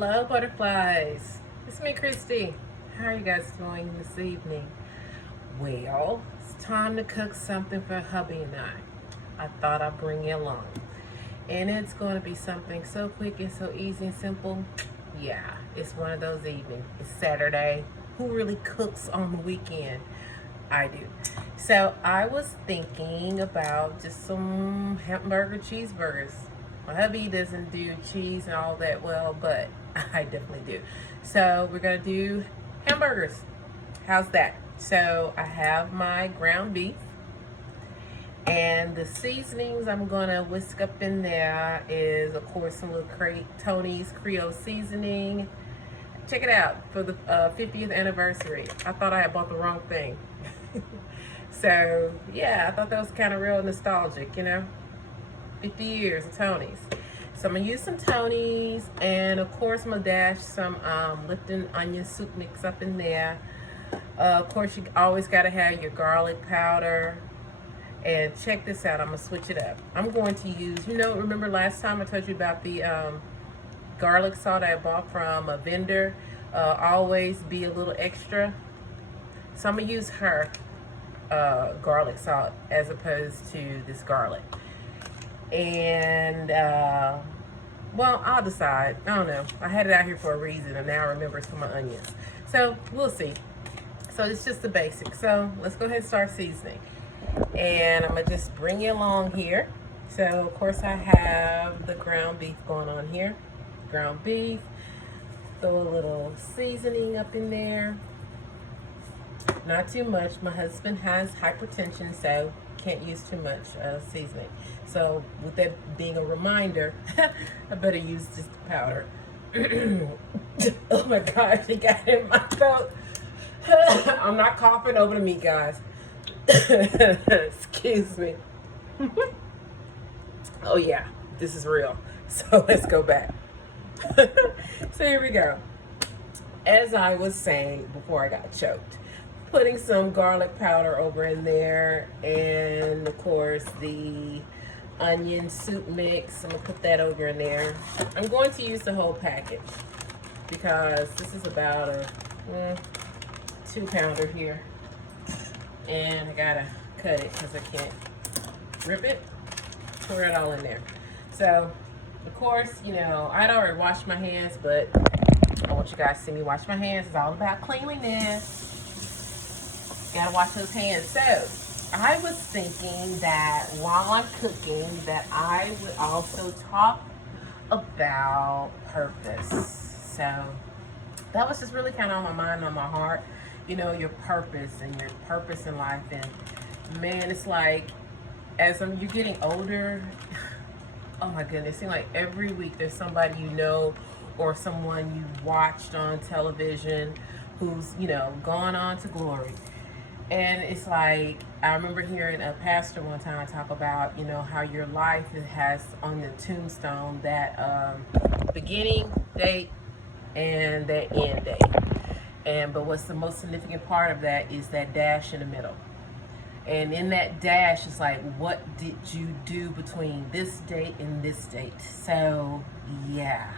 Hello, butterflies. It's me, Christy. How are you guys doing this evening? Well, it's time to cook something for hubby and I thought I'd bring you along. And it's going to be something so quick and so easy and simple. Yeah, it's one of those evenings. It's Saturday. Who really cooks on the weekend? I do. So I was thinking about just some hamburger cheeseburgers. My hubby doesn't do cheese and all that well, but I definitely do. So we're gonna do hamburgers. How's that? So I have my ground beef, and the seasonings I'm gonna whisk up in there is, of course, some little Tony's Creole seasoning. Check it out for the 50th anniversary. I thought I had bought the wrong thing. So yeah, I thought that was kind of real nostalgic, 50 years of Tony's. So I'm gonna use some Tony's, and of course I'm gonna dash some Lipton onion soup mix up in there. Of course, you always gotta have your garlic powder. And check this out, I'm gonna switch it up. I'm going to use, remember last time I told you about the garlic salt I bought from a vendor? Always be a little extra. So I'm gonna use her garlic salt as opposed to this garlic. And well, I'll decide. I don't know. I had it out here for a reason, and now I remember it's for my onions. So we'll see. So it's just the basics. So let's go ahead and start seasoning. And I'm gonna just bring you along here. So of course I have the ground beef going on here. Ground beef. Throw a little seasoning up in there. Not too much. My husband has hypertension, so can't use too much seasoning. So with that being a reminder, I better use just the powder. Oh my gosh, it got in my throat. I'm not coughing over the meat, guys. Excuse me. Oh yeah, this is real. So let's go back. So here we go. As I was saying before I got choked, putting some garlic powder over in there, and of course the onion soup mix. I'm gonna put that over in there. I'm going to use the whole package because this is about a 2-pounder here, and I gotta cut it because I can't rip it. Pour it all in there. So of course, I'd already washed my hands, but I want you guys to see me wash my hands. It's all about cleanliness. Gotta wash those hands. So I was thinking that while I'm cooking, that I would also talk about purpose. So that was just really kind of on my mind, on my heart. Your purpose and your purpose in life. And man, it's like as you're getting older, oh my goodness, it seems like every week there's somebody or someone you watched on television who's, gone on to glory. And it's like, I remember hearing a pastor one time talk about, how your life has on the tombstone that beginning date and that end date. But what's the most significant part of that is that dash in the middle. And in that dash, it's like, what did you do between this date and this date? So, yeah.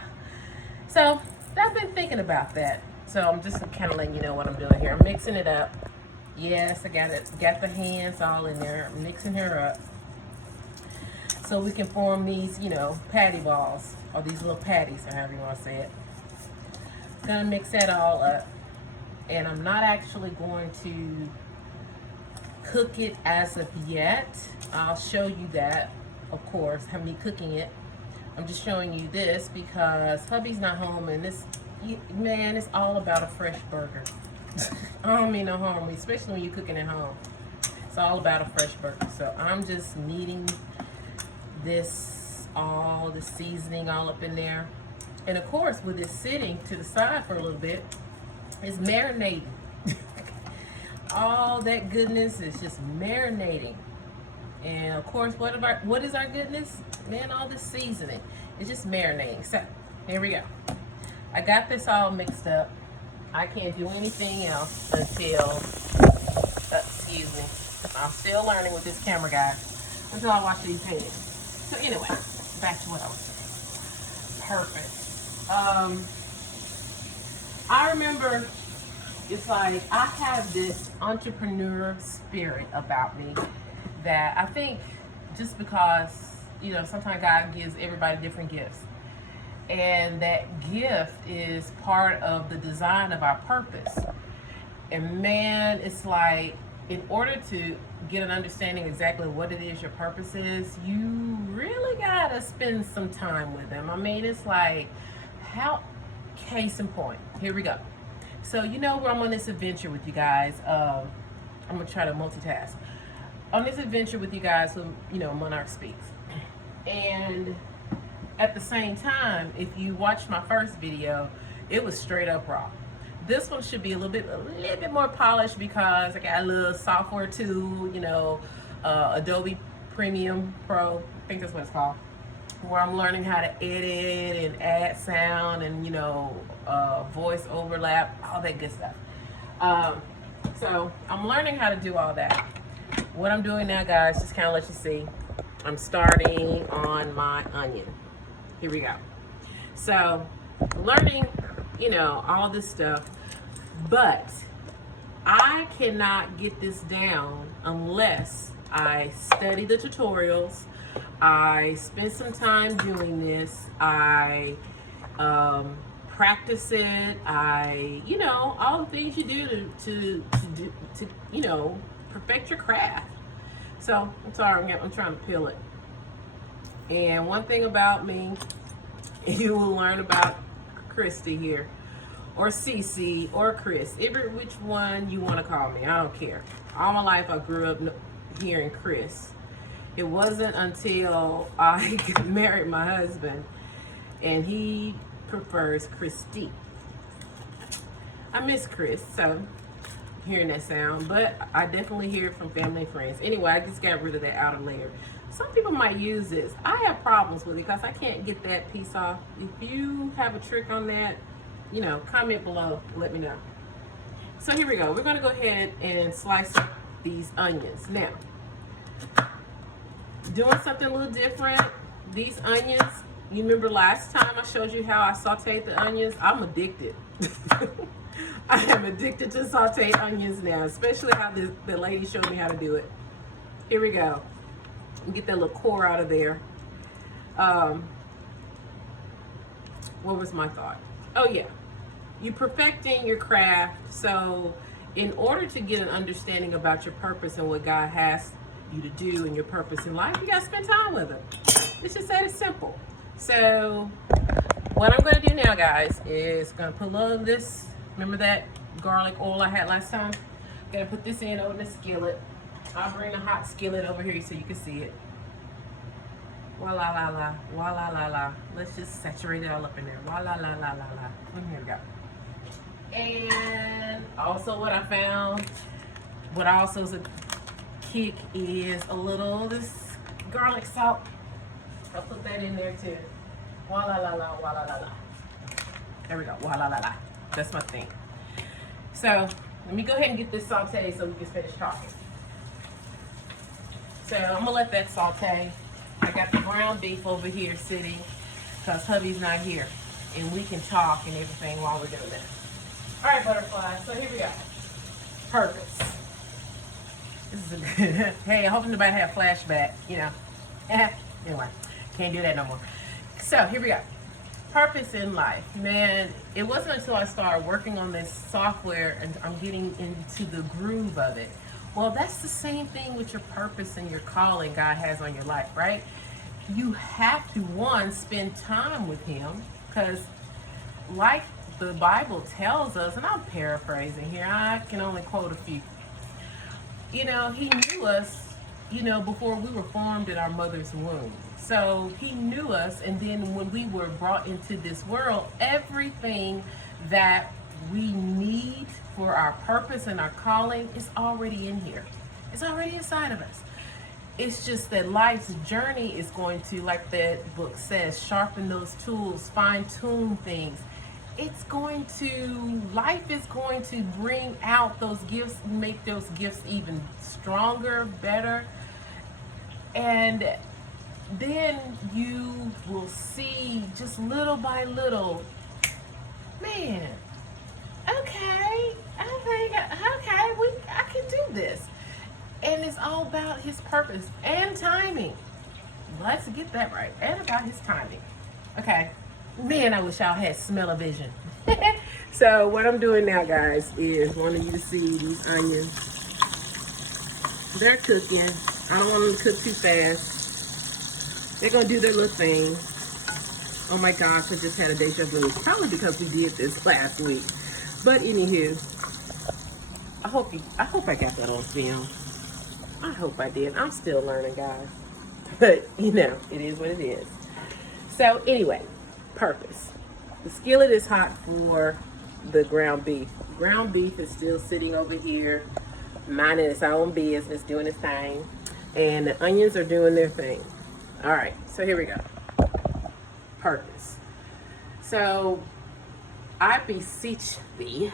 So, I've been thinking about that. So, I'm just kind of letting you know what I'm doing here. I'm mixing it up. Yes, I got it. Got the hands all in there. I'm mixing her up. So we can form these, patty balls. Or these little patties, or however you want to say it. Gonna mix that all up. And I'm not actually going to cook it as of yet. I'll show you that, of course, me cooking it. I'm just showing you this because hubby's not home, and this, man, it's all about a fresh burger. I don't mean no harm, especially when you're cooking at home. It's all about a fresh burger. So I'm just kneading this, all the seasoning all up in there. And of course, with it sitting to the side for a little bit, it's marinating. All that goodness is just marinating. And of course, what is our goodness? Man, all this seasoning. It's just marinating. So, here we go. I got this all mixed up. I can't do anything else until, excuse me, I'm still learning with this camera, guys, until I wash these hands. So anyway, back to what I was saying. Perfect. I remember, it's like I have this entrepreneur spirit about me that I think just because, sometimes God gives everybody different gifts. And that gift is part of the design of our purpose. And man, it's like in order to get an understanding exactly what it is your purpose is, you really gotta spend some time with them. I mean, it's like, how, case in point, here we go. So where I'm on this adventure with you guys. I'm gonna try to multitask. On this adventure with you guys who, Monarch Speaks. And at the same time, if you watched my first video, it was straight up raw. This one should be a little bit more polished because I got a little software tool, Adobe Premium Pro, I think that's what it's called, where I'm learning how to edit and add sound and voice overlap, all that good stuff. So I'm learning how to do all that. What I'm doing now, guys, just kind of let you see, I'm starting on my onion. Here we go. So learning, all this stuff, but I cannot get this down unless I study the tutorials, I spend some time doing this, I practice it, all the things you do to perfect your craft. So I'm sorry, I'm trying to peel it. And one thing about me, you will learn about Christy here, or Cece, or Chris, every which one you want to call me, I don't care. All my life I grew up hearing Chris. It wasn't until I married my husband and he prefers Christy. I miss Chris, so hearing that sound, but I definitely hear it from family and friends. Anyway, I just got rid of that outer layer. Some people might use this. I have problems with it because I can't get that piece off. If you have a trick on that, comment below, let me know. So here we go. We're gonna go ahead and slice these onions. Now, doing something a little different. These onions, you remember last time I showed you how I sauteed the onions? I'm addicted. I am addicted to sauteed onions now, especially how the lady showed me how to do it. Here we go. Get that little core out of there. What was my thought? Oh yeah, you perfecting your craft. So in order to get an understanding about your purpose and what God has you to do and your purpose in life, you gotta spend time with Him. It's just that it's simple. So what I'm gonna do now, guys, is gonna put a little of this, remember that garlic oil I had last time? Gonna put this in over the skillet. I'll bring the hot skillet over here so you can see it. Voila la la, voila la la. Let's just saturate it all up in there. Voila la la la la. Here we go. And also what I found, what also is a kick, is a little this garlic salt. I'll put that in there too. Voila la la, voila la la. There we go. Voila la la. That's my thing. So let me go ahead and get this sauteed so we can finish talking. So I'm gonna let that saute. I got the ground beef over here sitting because hubby's not here, and we can talk and everything while we're doing that. All right, butterflies. So here we go. Purpose. This is a hey, I hope nobody had a flashback. Anyway, can't do that no more. So here we go. Purpose in life, man. It wasn't until I started working on this software and I'm getting into the groove of it. Well, that's the same thing with your purpose and your calling God has on your life, right? You have to, one, spend time with Him, because like the Bible tells us, and I'm paraphrasing here, I can only quote a few. He knew us, before we were formed in our mother's womb. So He knew us, and then when we were brought into this world, everything that we need for our purpose and our calling is already in here. It's already inside of us. It's just that life's journey is going to, like that book says, sharpen those tools, fine-tune things. Life is going to bring out those gifts, make those gifts even stronger, better. And then you will see just little by little, man, Okay, I can do this. And it's all about his purpose and timing. Let's get that right. And about his timing. Okay. Man, I wish y'all had smell-o-vision. So what I'm doing now, guys, is wanting you to see these onions. They're cooking. I don't want them to cook too fast. They're gonna do their little thing. Oh my gosh, I just had a deja vu. Probably because we did this last week. But anywho, I hope I got that on film. I hope I did. I'm still learning, guys. But it is what it is. So anyway, purpose. The skillet is hot for the ground beef. Ground beef is still sitting over here, minding its own business, doing its thing. And the onions are doing their thing. All right, so here we go. Purpose. So I beseech thee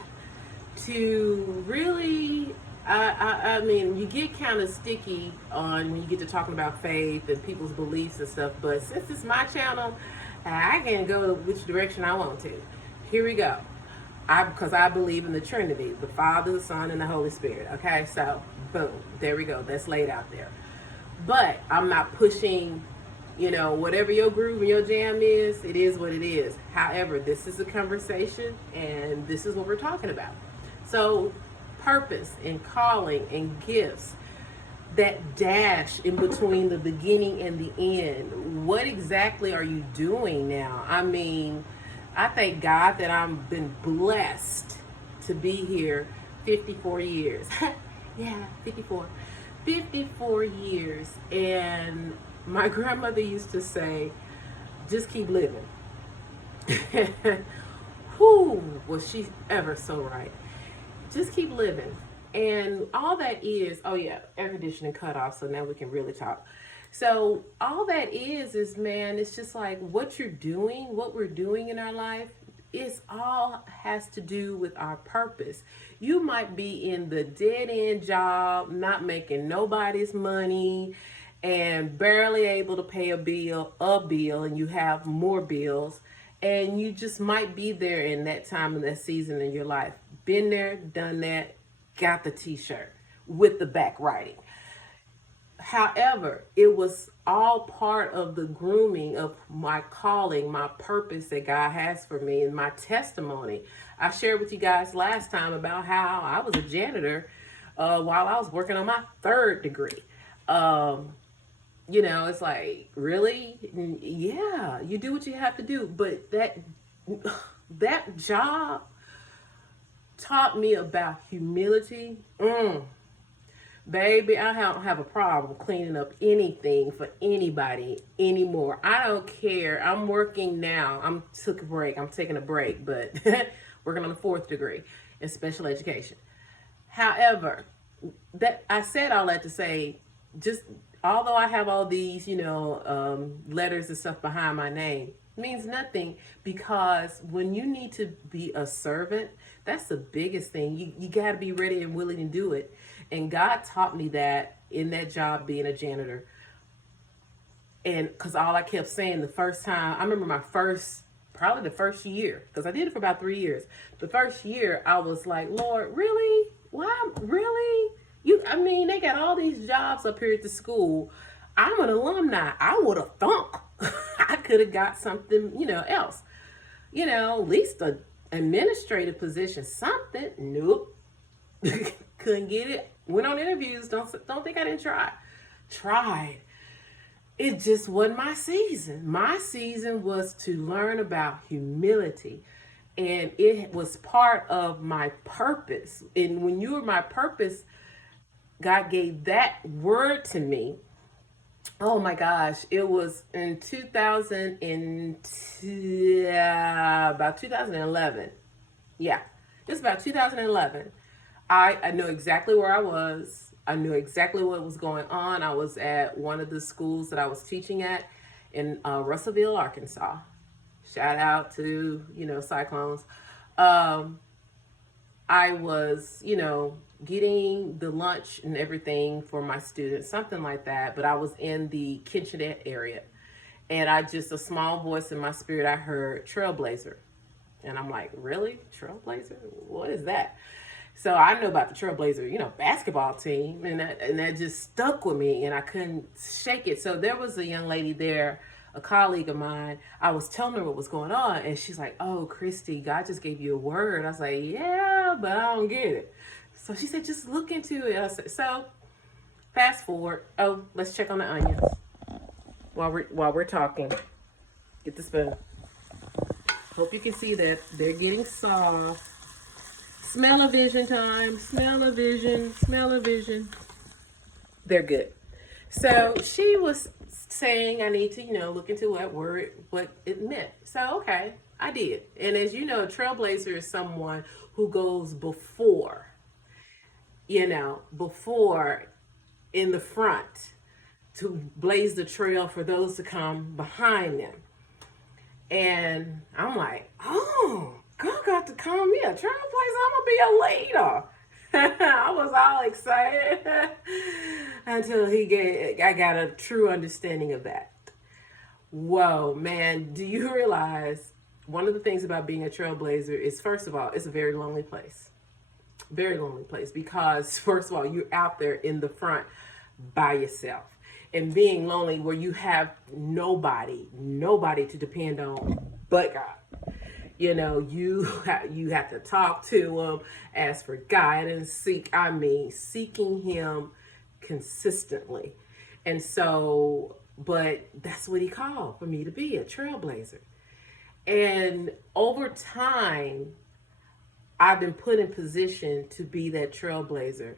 to really, I mean, you get kind of sticky on when you get to talking about faith and people's beliefs and stuff, but since it's my channel, I can go which direction I want to. Here we go. Because I believe in the Trinity, the Father, the Son, and the Holy Spirit. Okay, so boom, there we go. That's laid out there. But I'm not pushing, whatever your groove and your jam is, it is what it is. However, this is a conversation, and this is what we're talking about. So, purpose and calling and gifts, that dash in between the beginning and the end. What exactly are you doing now? I mean, I thank God that I've been blessed to be here 54 years. Yeah, 54. 54 years. And my grandmother used to say, just keep living. Who was she ever so right? Just keep living. And all that is, oh yeah, air conditioning cut off, so now we can really talk. So all that is, man, it's just like what you're doing, what we're doing in our life, it's all has to do with our purpose. You might be in the dead end job, not making nobody's money, and barely able to pay a bill, and you have more bills, and you just might be there in that time of that season in your life. Been there, done that, got the t-shirt with the back writing. However, it was all part of the grooming of my calling, my purpose that God has for me, and my testimony. I shared with you guys last time about how I was a janitor while I was working on my 3rd degree. It's like, really? Yeah, you do what you have to do. But that job taught me about humility. Baby, I don't have a problem cleaning up anything for anybody anymore. I don't care. I'm working now. I'm taking a break, but working on the 4th degree in special education. However, that I said all that to say, just although I have all these, letters and stuff behind my name, means nothing, because when you need to be a servant, that's the biggest thing. You got to be ready and willing to do it. And God taught me that in that job, being a janitor. And because all I kept saying the first time, I remember probably the first year, because I did it for about 3 years. The first year, I was like, Lord, really? Why? Really? They got all these jobs up here at the school. I'm an alumni. I would have thunk I could have got something, else. At least an administrative position, something. Nope. Couldn't get it. Went on interviews. Don't think I didn't try. Tried. It just wasn't my season. My season was to learn about humility. And it was part of my purpose. And when you were my purpose, God gave that word to me. Oh my gosh, it was in about 2011. Yeah, it was about 2011. I knew exactly where I was. I knew exactly what was going on. I was at one of the schools that I was teaching at in Russellville, Arkansas. Shout out to, Cyclones. I was, getting the lunch and everything for my students, something like that. But I was in the kitchenette area. And a small voice in my spirit, I heard Trailblazer. And I'm like, really? Trailblazer? What is that? So I know about the Trailblazer, basketball team, and that just stuck with me, and I couldn't shake it. So there was a young lady there, a colleague of mine. I was telling her what was going on, and she's like, "Oh, Christy, God just gave you a word." I was like, "Yeah, but I don't get it." So she said, "Just look into it." I said, so fast forward. Oh, let's check on the onions while we're talking. Get the spoon. Hope you can see that they're getting soft. Smell-o-vision time. Smell-o-vision. Smell-o-vision. They're good. So she was saying I need to, look into what it meant. So, okay, I did. And as you know, a trailblazer is someone who goes before in the front to blaze the trail for those to come behind them. And I'm like, oh, God got to call me a trailblazer. I'm going to be a leader. I was all excited until I got a true understanding of that. Whoa, man, do you realize one of the things about being a trailblazer is, first of all, it's a very lonely place. Very lonely place because, first of all, you're out there in the front by yourself. And being lonely where you have nobody to depend on but God. You have to talk to him, ask for guidance, seeking him consistently. And so, but that's what he called for me to be, a trailblazer. And over time, I've been put in position to be that trailblazer.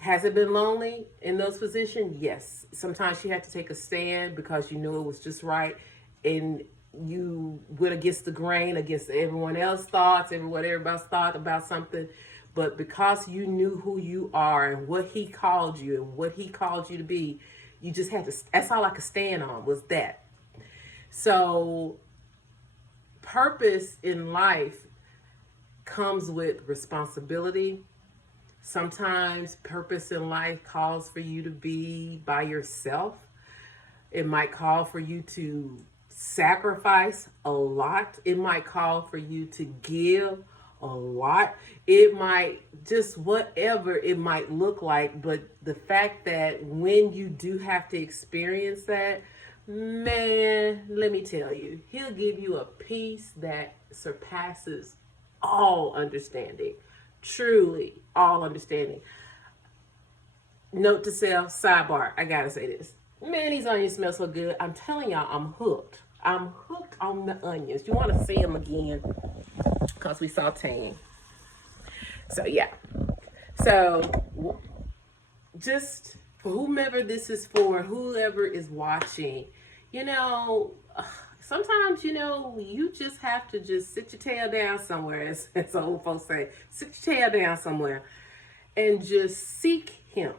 Has it been lonely in those positions? Yes. Sometimes you had to take a stand because you knew it was just right, and you went against the grain, against everyone else's thoughts, what everybody's thought about something. But because you knew who you are and what he called you and what he called you to be, you just had to, that's all I could stand on was that. So purpose in life comes with responsibility. Sometimes purpose in life calls for you to be by yourself. It might call for you to sacrifice a lot. It might call for you to give a lot. It might just whatever it might look like. But the fact that when you do have to experience that, man, let me tell you, he'll give you a peace that surpasses all understanding. Truly, all understanding. Note to self, sidebar, I gotta say this. Man, these onions smell so good. I'm telling y'all, I'm hooked. I'm hooked on the onions. You want to see them again because we sauteing. So, yeah. So, just for whomever this is for, whoever is watching, sometimes, you just have to just sit your tail down somewhere, as old folks say. Sit your tail down somewhere and just seek him.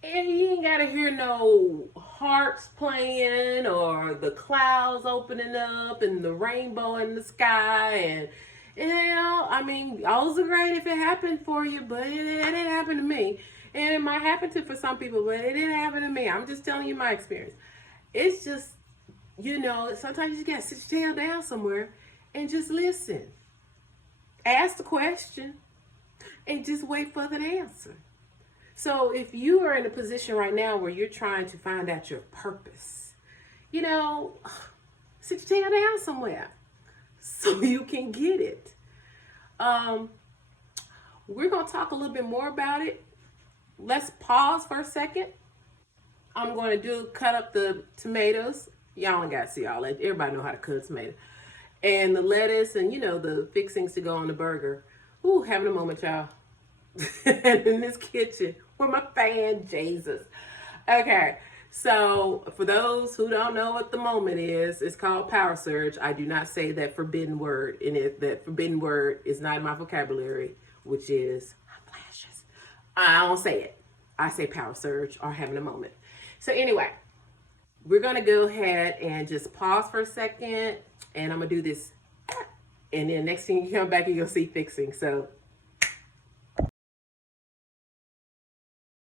And you ain't got to hear no harps playing or the clouds opening up and the rainbow in the sky. And, all's great if it happened for you, but it didn't happen to me. And it might happen for some people, but it didn't happen to me. I'm just telling you my experience. It's just, sometimes you got to sit your tail down somewhere and just listen. Ask the question and just wait for the answer. So if you are in a position right now where you're trying to find out your purpose, sit your tail down somewhere so you can get it. We're going to talk a little bit more about it. Let's pause for a second. I'm going to cut up the tomatoes. Y'all ain't got to see all that. Everybody know how to cut a tomato. And the lettuce and, the fixings to go on the burger. Ooh, having a moment, y'all. And in this kitchen with my fan, Jesus. Okay, so for those who don't know what the moment is, it's called power surge. I do not say that forbidden word in it. That forbidden word is not in my vocabulary, which is flashes. I don't say it. I say power surge or having a moment. So anyway, we're gonna go ahead and just pause for a second, and I'm gonna do this. And then next thing you come back, you're gonna see fixing. So